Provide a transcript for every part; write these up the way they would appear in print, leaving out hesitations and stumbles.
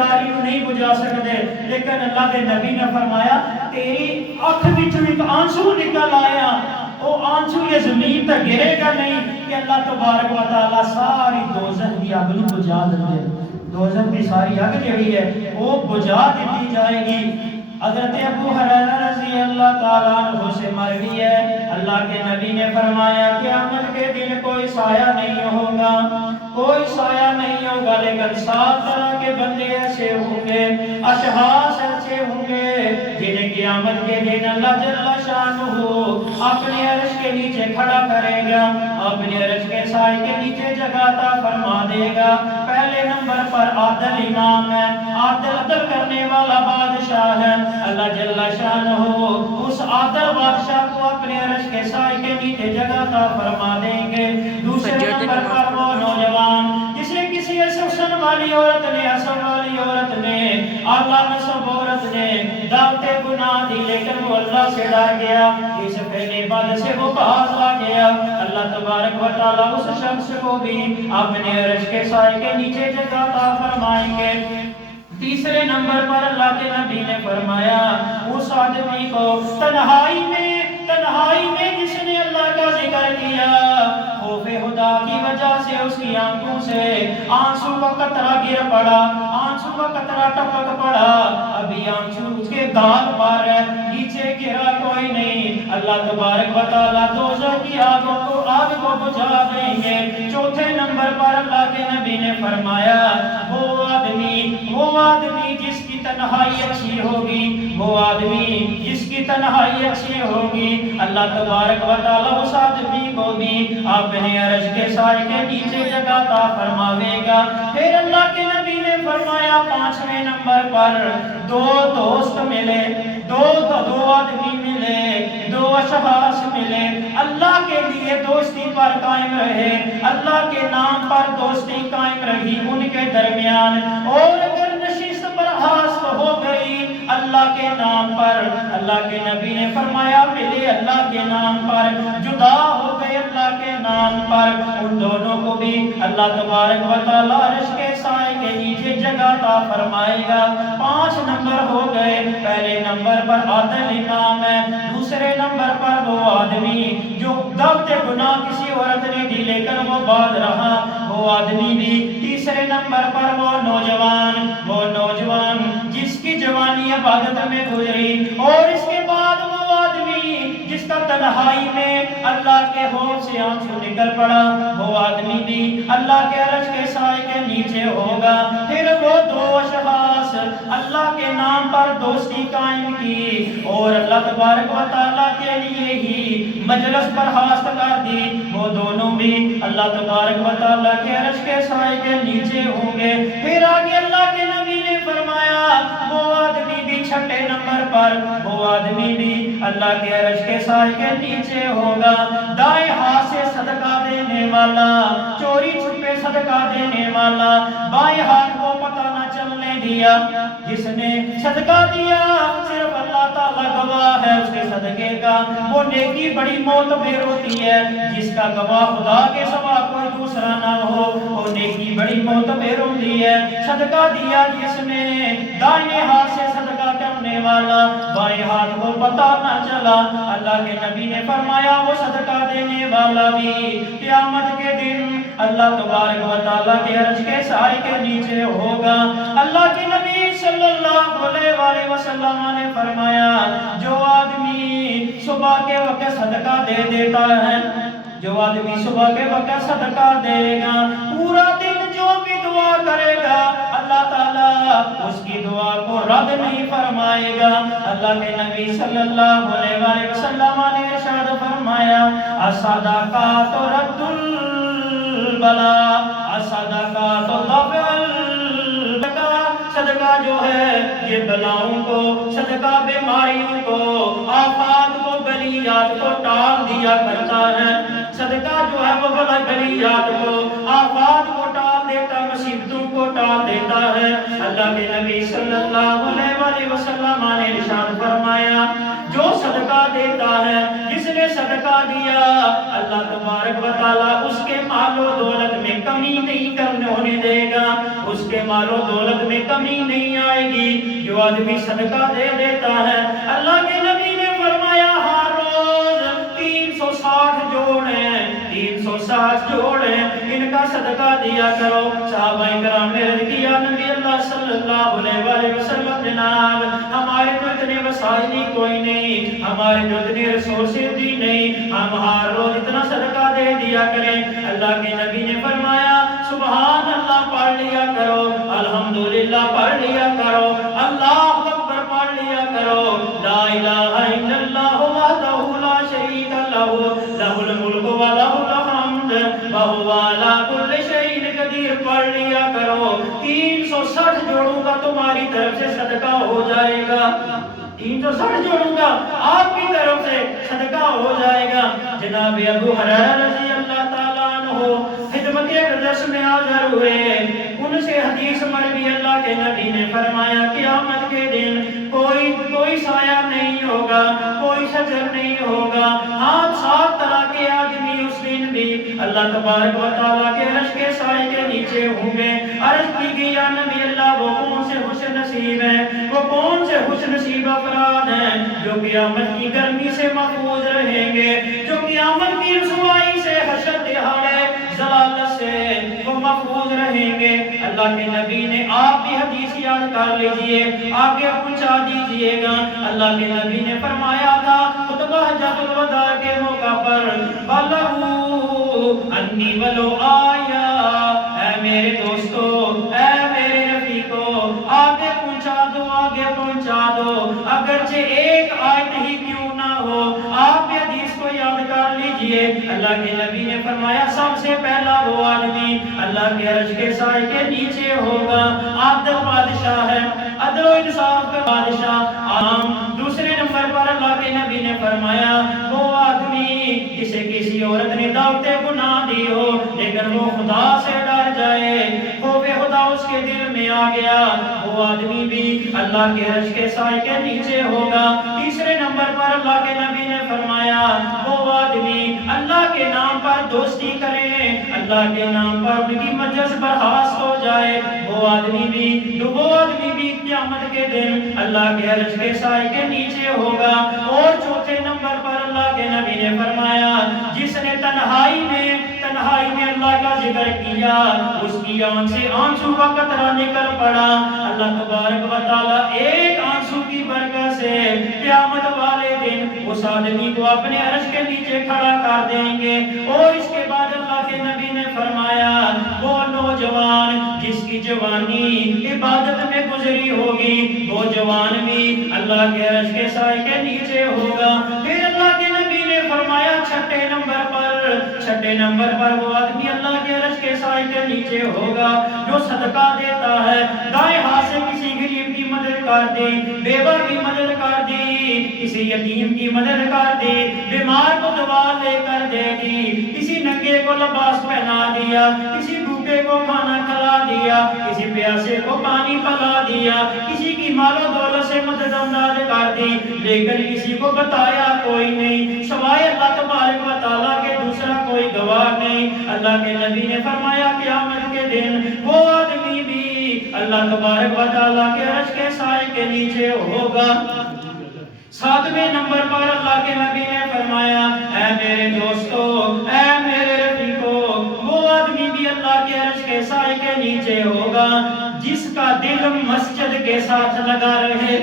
چنگاری نہیں بجھا سکتے، لیکن اللہ کے نبی نے فرمایا تیری اکھ وچوں ایک آنسو نکل آیا، وہ آنسو یہ زمین تک گرے گا نہیں کہ اللہ تبارک و تعالیٰ ساری دوزخ کی اگ نو بجھا دے، دوزخ کی ساری اگ جڑی ہے وہ بجھا دیتی جائے گی۔ حضرت ابو ہریرہ رضی اللہ تعالیٰ عنہ سے مروی ہے، اللہ کے نبی نے فرمایا قیامت کے دن کوئی سایہ نہیں ہوگا، کوئی سایہ نہیں ہوگا، لیکن 7 طرح کے بندے ایسے ہوں گے، اشخاص ایسے ہوں گے جنہیں قیامت کے دن اللہ جل شانہ اپنے عرش کے نیچے کھڑا کرے گا، اپنے عرش کے سائے کے نیچے جگہ عطا فرما دے گا۔ پہلے نمبر پر عادل امام ہے، عدل کرنے والا بادشاہ ہے، اللہ جل شانہ اس عادل بادشاہ کو اپنے عرش کے سائے کے نیچے جگہ عطا فرما دیں گے۔ دوسرے نمبر پر وہ نوجوان جسے کسی حسن والی عورت نے، حسن والی عورت نے، اعلیٰ نسب عورت نے دعوت گناہ دی، لیکن وہ اللہ سے ڈر گیا، اس پہلے بات سے وہ باز آ گیا، اللہ تبارک و تعالیٰ اس شخص کو بھی اپنے عرش کے سائے کے نیچے جگہ عطا فرمائیں گے۔ تیسرے نمبر پر اللہ کے نبی نے فرمایا اس آدمی کو تنہائی میں جس نے اللہ کا ذکر کیا، خوف خدا کی وجہ سے اس کی آنکھوں سے آنسو کا قطرہ گر پڑا، آنسو کا قطرہ ٹپک پڑا، ابھی آنسو اس کے گال پر ہے، نیچے گرا کوئی نہیں، اللہ تبارک و تعالیٰ دوزخ کی آگ کو بجھا دیں گے۔ چوتھے نمبر پر اللہ کے نبی نے فرمایا وہ آدمی جس کی تنہائی اچھی ہوگی، وہ آدمی جس کی تنہائی اچھی ہوگی، اللہ تبارک و تعالیٰ اس آدمی کو بھی اپنے عرش کے سائے کے نیچے جگہ عطا فرماوے گا۔ پھر اللہ کے نبی نے فرمایا 5ویں نمبر پر دو دوست ملے، دو آدمی ملے، 2 اشخاص ملے، اللہ کے لیے دوستی پر قائم رہے، اللہ کے نام پر دوستی قائم رہی ان کے درمیان، اور اگر نشست برخاست ہو گئی اللہ کے نام پر، اللہ کے نبی نے فرمایا ملے اللہ کے نام پر، جدا ہو گئے اللہ کے نام پر، ان دونوں کو بھی اللہ تبارک و تعالیٰ عرش کے سائے کے نیچے جگہ عطا فرمائے گا۔ 5 نمبر ہو گئے، پہلے نمبر پر عادل امام ہے، دوسرے نمبر پر وہ آدمی جو دعوت گناہ کسی عورت نے دی لیکن وہ باز رہا، وہ آدمی بھی، تیسرے نمبر پر وہ نوجوان جس کی جوانی عبادت میں گزری، اور اس کے بعد وہ آدمی جس کا تنہائی میں اللہ کے خوف سے آنسو نکل پڑا، وہ آدمی بھی اللہ کے عرش کے سائے کے نیچے ہوگا۔ پھر وہ 2 اشخاص اللہ کے نام پر دوستی قائم کی اور اللہ تبارک و تعالیٰ کے لیے ہی مجلس برخاست کر دی، وہ دونوں بھی اللہ تبارک و تعالیٰ کے عرش کے سائے کے نیچے ہوں گے۔ پھر آگے اللہ کے نبی نے فرمایا وہ آدمی بھی 6 نمبر پر، وہ آدمی بھی اللہ کے عرش کے سائے کے نیچے ہوگا، دائیں ہاتھ سے صدقہ دینے والا، چوری چھپے صدقہ دینے والا، بائیں ہاتھ کو پتہ نہ چلنے دیا، جس نے صدقہ دیا صرف اللہ تعالیٰ گواہ ہے اس کے صدقے کا، وہ نیکی بڑی معتبر ہوتی ہے، جس کا گواہ خدا کے سوا کوئی دوسرا نہ ہو، وہ نیکی بڑی معتبر ہوتی ہے۔ صدقہ دیا جس نے، دائیں ہاتھ سے صدقہ کرنے والا، بائیں ہاتھ کو پتہ نہ چلا، اللہ کے نبی نے فرمایا وہ صدقہ دینے والا بھی قیامت کے دن اللہ تبارک و تعالیٰ کے عرش کے سائے کے نیچے ہوگا۔ اللہ کے نبی صلی اللہ علیہ وسلم نے فرمایا جو آدمی صبح کے وقت صدقہ دے دیتا ہے، جو آدمی صبح کے وقت صدقہ دے گا، پورا دن جو بھی دعا کرے گا اللہ تعالیٰ اس کی دعا کو رد نہیں فرمائے گا۔ اللہ کے نبی صلی اللہ علیہ وسلم نے ارشاد فرمایا الصدقات رد البلا، الصدقات دفع البلا، صدقہ جو ہے یہ بلاؤں کو، صدقہ بیماریوں کو، آفات کو، بلیات کو ٹال دیا کرتا ہے، صدقہ جو ہے وہ بلیات کو، آفات کو ٹال دیتا، مصیبتوں کو ٹال دیتا ہے۔ اللہ کے نبی صلی اللہ علیہ وسلم نے ارشاد فرمایا جو صدقہ دیتا ہے، جس نے صدقہ صدقہ دیا اللہ تبارک و تعالیٰ اس کے مال و دولت میں کمی نہیں کرنے ہونے دے گا، اس کے مال و دولت میں کمی نہیں آئے گی۔ جو آدمی صدقہ دے دیتا ہے، اللہ کے نبی نے فرمایا ہر روز 360 جوڑ ہیں، 360 جوڑ ہیں، ان کا صدقہ دیا کرو۔ صحابہ کرام نے عرض کیا نبی اللہ صلی اللہ علیہ وسلم جناب ہمارے تو اتنے وسائل ہی کوئی نہیں، ہمارے جو اتنے ریسورسز بھی نہیں، ہم ہر روز اتنا صدقہ دے دیا کریں۔ اللہ کے نبی نے فرمایا سبحان اللہ پڑھ لیا کرو، الحمدللہ پڑھ لیا کرو، اللہ اکبر پڑھ لیا کرو، لا الہ الا اللہ وحدہ لا شریک لہ لہ الملک و لہ الحمد وہو علی کل شیء قدیر پڑھ لیا کرو۔ 360 جوڑوں کا تمہاری طرف سے صدقہ ہو جائے گا، 360 جوڑوں کا آپ کی طرف سے صدقہ ہو جائے گا۔ جناب ابو ہریرہ رضی اللہ تعالیٰ عنہ خدمت اقدس میں حاضر ہوئے، ان سے حدیث مروی اللہ کے نبی نے فرمایا قیامت کے دن کوئی سایہ نہیں ہوگا، کوئی شجر نہیں ہوگا، ہاں 7 طرح کے آدمی اس دن بھی اللہ تبارک و تعالیٰ کے عرش کے سائے کے نیچے ہوں گے۔ عرض کی گئی یا نبی اللہ وہ کون سے خوش نصیب ہیں، وہ کون سے خوش نصیب افراد ہیں جو قیامت کی گرمی سے محفوظ رہیں گے، جو قیامت کی رسوائی سے حشر دہاڑے ضلالت سے وہ محفوظ رہیں گے۔ اللہ کے نبی نے آپ بھی حدیث یاد کر لیجئے، آگے پہنچا دیجئے گا۔ اللہ کے نبی نے فرمایا تھا خطبہ حجۃ الوداع کے موقع پر بلغوا انی ولو آیا، اے میرے دوستو، اے میرے رفیقو، آگے پہنچا دو، آگے پہنچا دو، اگرچہ ایک آیت ہی کیوں نہ ہو، آپ بھی حدیث کو یاد کر لیجئے۔ اللہ کے نبی نے فرمایا سب سے پہلا وہ آدمی اللہ کے عرش کے سائے کے نیچے ہوگا، عادل بادشاہ ہے، عدل و انصاف کا بادشاہ عام۔ دوسرے نمبر پر اللہ کے نبی نے فرمایا وہ آدمی جسے کسی عورت نے دعوت گناہ دی ہو لیکن وہ خدا سے ڈر جائے، خوف خدا اس کے دل میں آ گیا، وہ آدمی بھی اللہ کے عرش کے سائے کے نیچے ہوگا۔ تیسرے نمبر پر اللہ کے نبی نے فرمایا وہ آدمی اللہ کے نام پر دوستی کرے، اللہ کے نام پر ان کی مجلس برخاست ہو جائے، وہ آدمی بھی قیامت کے دن اللہ کے عرش کے سائے کے نیچے ہوگا۔ اور چوتھے نمبر پر اللہ کے نبی نے فرمایا جس نے تنہائی میں اللہ کا ذکر کیا، اس کی آنکھ سے آنسو کا قطرہ نکل پڑا، اللہ تبارک و تعالیٰ ایک آنسو کی برکت سے قیامت والے دن اس آدمی کو اپنے عرش کے نیچے کھڑا کر دیں گے۔ اور اس کے بعد اللہ کے نبی نے فرمایا وہ نوجوان جس کی جوانی عبادت میں گزری ہوگی، وہ جوان بھی اللہ کے عرش کے سائے کے نیچے ہوگا۔ پھر اللہ کے نبی نے فرمایا چھٹے نمبر پر وہ آدمی اللہ کے عرش کے سائے کے نیچے ہوگا جو صدقہ دیتا ہے، دائیں ہاتھ سے کسی غریب کی مدد کر دی، بیوہ کی مدد کر دی، کسی یتیم کی مدد کر دی، بیمار کو دوا لے کر دے دی، کسی ننگے کو لباس پہنا دیا، کسی بھوکے کو کھانا کھلا دیا، کسی پیاسے کو پانی پلا دیا، کسی کی مال و دولت سے مدد امداد کر دی، لیکن کسی کو بتایا کوئی نہیں، سوائے اللہ تبارک و تعالیٰ کے دوسرا کوئی گواہ نہیں۔ اللہ کے نبی نے فرمایا قیامت کے دن وہ آدمی بھی اللہ تبارک و تعالیٰ کے عرش کے سائے کے نیچے ہوگا۔ 7ویں نمبر پر اللہ کے نبی نے فرمایا اے میرے دوستو، اے میرے رفیقو، وہ آدمی بھی اللہ کے عرش کے سائے کے نیچے ہوگا جس کا دل مسجد کے ساتھ لگا رہے،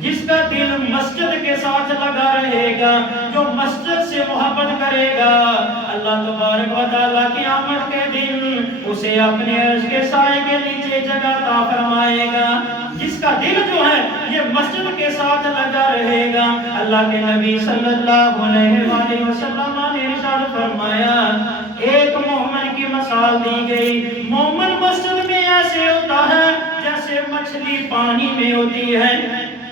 جس کا دل مسجد کے ساتھ لگا رہے گا، جو مسجد سے محبت کرے گا، اللہ تبارک و تعالیٰ قیامت کے دن اسے اپنے عرش کے سائے کے نیچے جگہ عطا فرمائے گا۔ جس کا دل جو ہے یہ مسجد کے ساتھ لگا رہے گا، اللہ کے نبی صلی اللہ علیہ وآلہ وسلم نے ارشاد فرمایا ایک مومن کی مثال دی گئی، مومن مسجد میں ایسے ہوتا ہے جیسے مچھلی پانی میں ہوتی ہے،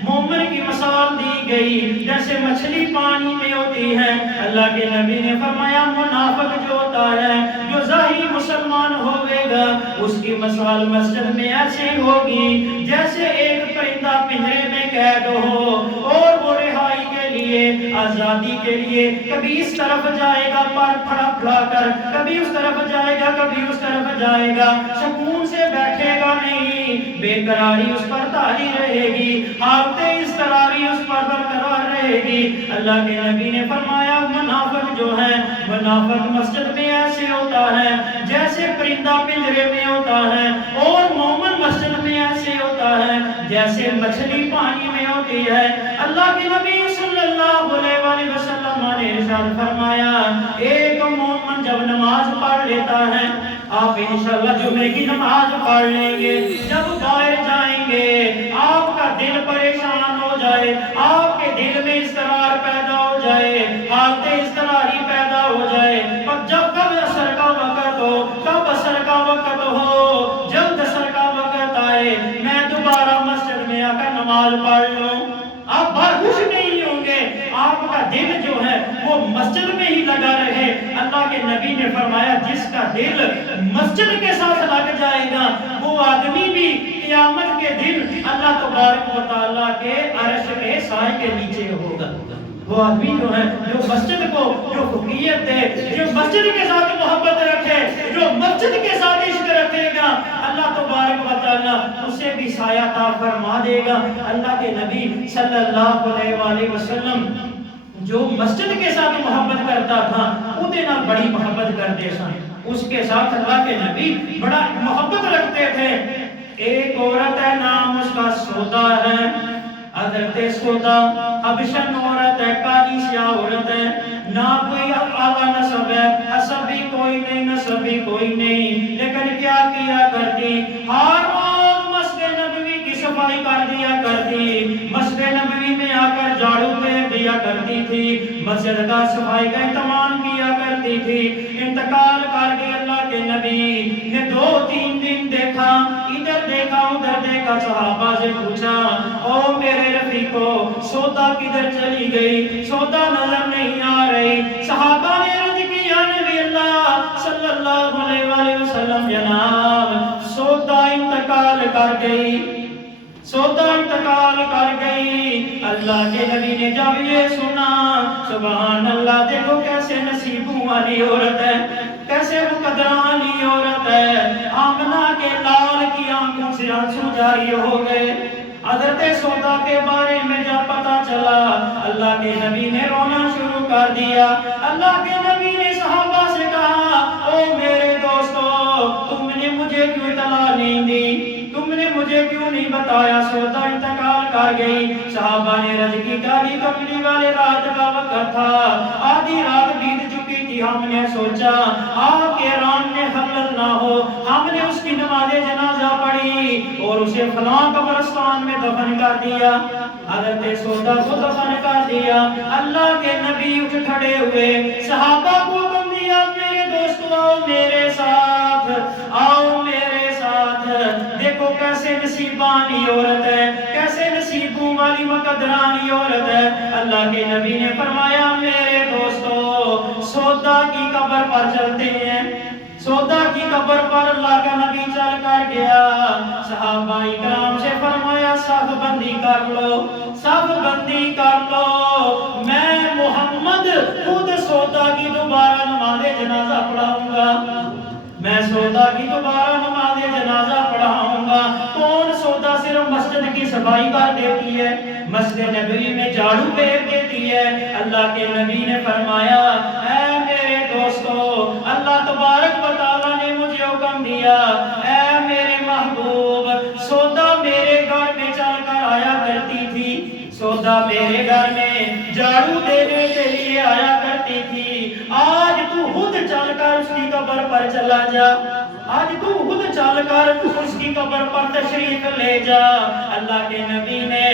مومن کی مثال دی گئی جیسے مچھلی پانی میں ہوتی ہے۔ اللہ کے نبی نے فرمایا منافق جو ہوتا ہے، جو ظاہری مسلمان ہوئے گا، اس کی مثال مسجد میں ایسی ہوگی جیسے ایک پرندہ پنجرے میں قید ہو اور وہ رہائی کے لیے لیے، آزادی کے لیے، کبھی اس طرف جائے گا پر پھڑا پھڑا کر، کبھی اس طرف جائے گا، کبھی اس طرف جائے گا، سکون سے بیٹھے گا نہیں، بے قراری اس پر طاری رہے گی، حالت اضطراری اس پر برقرار رہے گی۔ اللہ کے نبی نے فرمایا منافق جو ہے، منافق مسجد میں ایسے ہوتا ہے جیسے پرندہ پنجرے میں ہوتا ہے، اور مومن مسجد میں ایسے ہوتا ہے جیسے مچھلی پانی میں ہوتی ہے۔ اللہ کے نبی صلی اللہ علیہ وسلم نے ارشاد فرمایا ایک مومن جب نماز پڑھ لیتا ہے، آپ انشاءاللہ جمعے کی نماز پڑھ لیں گے، جب باہر جائیں گے آپ کا دل پریشان ہو جائے، آپ کے دل میں اضطرار پیدا ہو جائے، حالت اضطراری پیدا ہو جائے، پر جب کب اثر کا وقت ہو، کب اثر کا وقت ہو، جلد اثر کا وقت آئے، میں دوبارہ مسجد میں آ کر نماز پڑھ لوں، آپ خوش نہیں ہوں گے، آپ کا دل جو ہے وہ مسجد میں ہی لگا رہے۔ اللہ کے نبی نے فرمایا جس کا دل مسجد کے ساتھ لگ جائے گا وہ آدمی بھی قیامت کے دن اللہ تبارک و تعالیٰ کے عرش کے سائے کے نیچے ہوگا۔ وہ آدمی جو ہے جو مسجد کو جو فقیت دے، جو مسجد کے ساتھ محبت رکھے، جو مسجد کے ساتھ عشق رکھے گا، اللہ تبارک و تعالیٰ اسے بھی سایہ عطا فرما دے گا۔ اللہ کے نبی صلی اللہ علیہ وآلہ وسلم جو مسجد کے ساتھ محبت کرتا تھا اودے نال بڑی محبت کرتے سن، اس کے ساتھ اللہ کے نبی بڑا محبت رکھتے تھے۔ ایک عورت ہے نام اس کا سودا ہے، حضرت سودا حبشن عورت ہے، کالی سیاہ عورت ہے، نہ کوئی آقا نسب ہے، حسب بھی کوئی نہیں، نسب بھی کوئی نہیں، لیکن کیا کیا کرتی، ہر روز مسجد نبوی کی صفائی کر دیا کرتی، مسجد نبوی میں آ کر جھاڑو پھیر دیا کرتی تھی، مسجد کا صفائی کا اہتمام کیا کرتی تھی۔ انتقال کر گئے اللہ کے نبی نے 2-3 دن دیکھا، ادھر دیکھا ادھر دیکھا، صحابہ سے پوچھا او میرے رفیقو سودا کدھر چلی گئی، سودا نظر نہیں آ رہی۔ صحابہ نے عرض کی یا نبی اللہ صلی اللہ علیہ وآلہ وسلم جناب سودا انتقال کر گئی، سودا انتقال کر گئی۔ اللہ کے نبی نے جب یہ سنا سبحان اللہ، دیکھو کیسے نصیبوں والی عورت ہے، کیسے مقدراں والی عورت ہے۔ آمنہ کے لال کی آنکھوں سے آنسو جاری ہو گئے۔ حضرت سودا کے بارے میں جب پتا چلا اللہ کے نبی نے رونا شروع کر دیا۔ اللہ کے نبی نے صحابہ سے کہا او میرے دوستو تم نے مجھے کیوں اطلاع نہیں دی، تم نے مجھے کیوں نہیں بتایا سودا انتقال کر گئی۔ صحابہ نے رض کی کالی کملی والے رات کا وقت تھا، آدھی رات بیت چکی تھی، ہم نے سوچا آپ کے ران میں حمل نہ ہو، ہم نے اس کی نماز جنازہ پڑھی اور اسے فلاں قبرستان میں دفن کر دیا۔ حضرت سودا کو دفن کر دیا۔ اللہ کے نبی اٹھ کھڑے ہوئے، صحابہ کو حکم دیا میرے دوستو آؤ میرے ساتھ، آؤ میرے ساتھ، دیکھو کیسے نصیبانی عورت ہے، کیسے نصیبوں والی مقدرانی عورت ہے۔ اللہ کے نبی نے فرمایا میرے دوستو سودا کی قبر پر چلتے ہیں۔ سودا کی قبر پر اللہ کا نبی چل کر گیا۔ صحابہ اکرام سے فرمایا صف بندی کر لو، صف بندی کر لو، میں محمد خود سودا کی دوبارہ نماز جنازہ پڑھاؤں گا، میں سودا کی دوبارہ نماز جنازہ پڑھاؤں گا۔ کون سودا صرف مسجد کی صفائی کر دیتی ہے، مسجد نبوی میں جھاڑو پھیر دیتی ہے۔ اللہ کے نبی نے فرمایا اے میرے دوستو اللہ تبارک و تعالیٰ نے مجھے حکم دیا، اے میرے محبوب سودا میرے گھر میں چل کر آیا کرتی تھی، سودا میرے گھر میں جھاڑو دینے کے لیے آیا کرتی تھی، آج تو خود چل کر اس کی قبر پر چلا جا، آج تو خود چل کر اس کی قبر پر تشریف لے جا۔ اللہ کے نبی نے